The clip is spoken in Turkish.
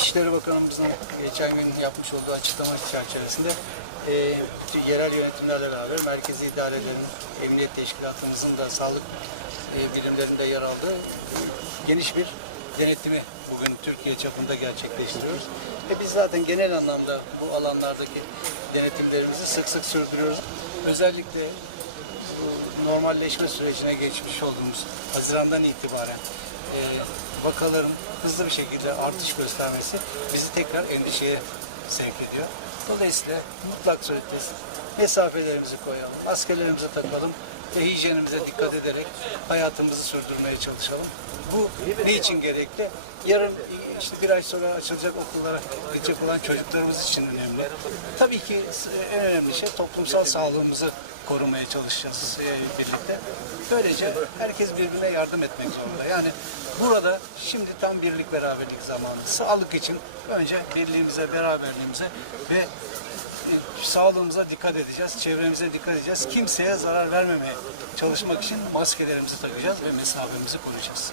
İçişleri Bakanımızın geçen gün yapmış olduğu açıklama çerçevesinde e, yerel yönetimlerle beraber merkezi idarelerin, emniyet teşkilatımızın da sağlık e, birimlerinde yer aldığı geniş bir denetimi bugün Türkiye çapında gerçekleştiriyoruz. Ve biz zaten genel anlamda bu alanlardaki denetimlerimizi sık sık sürdürüyoruz. Özellikle normalleşme sürecine geçmiş olduğumuz Haziran'dan itibaren e, vakaların hızlı bir şekilde artış göstermesi bizi tekrar endişeye sevk ediyor. Dolayısıyla mutlak surette mesafelerimizi koyalım, maskelerimizi takalım ve hijyenimize dikkat ederek hayatımızı sürdürmeye çalışalım. Bu ne için gerekli? Yarın işte bir ay sonra açılacak okullara gidecek olan çocuklarımız için önemli. Tabii ki en önemli şey toplumsal sağlığımızı korumaya çalışacağız e, birlikte. Böylece herkes birbirine yardım etmek zorunda. Yani burada şimdi tam birlik beraberlik zamanı. Sağlık için önce birliğimize, beraberliğimize ve e, sağlığımıza dikkat edeceğiz, çevremize dikkat edeceğiz. Kimseye zarar vermemeye çalışmak için maskelerimizi takacağız ve mesafemizi koruyacağız.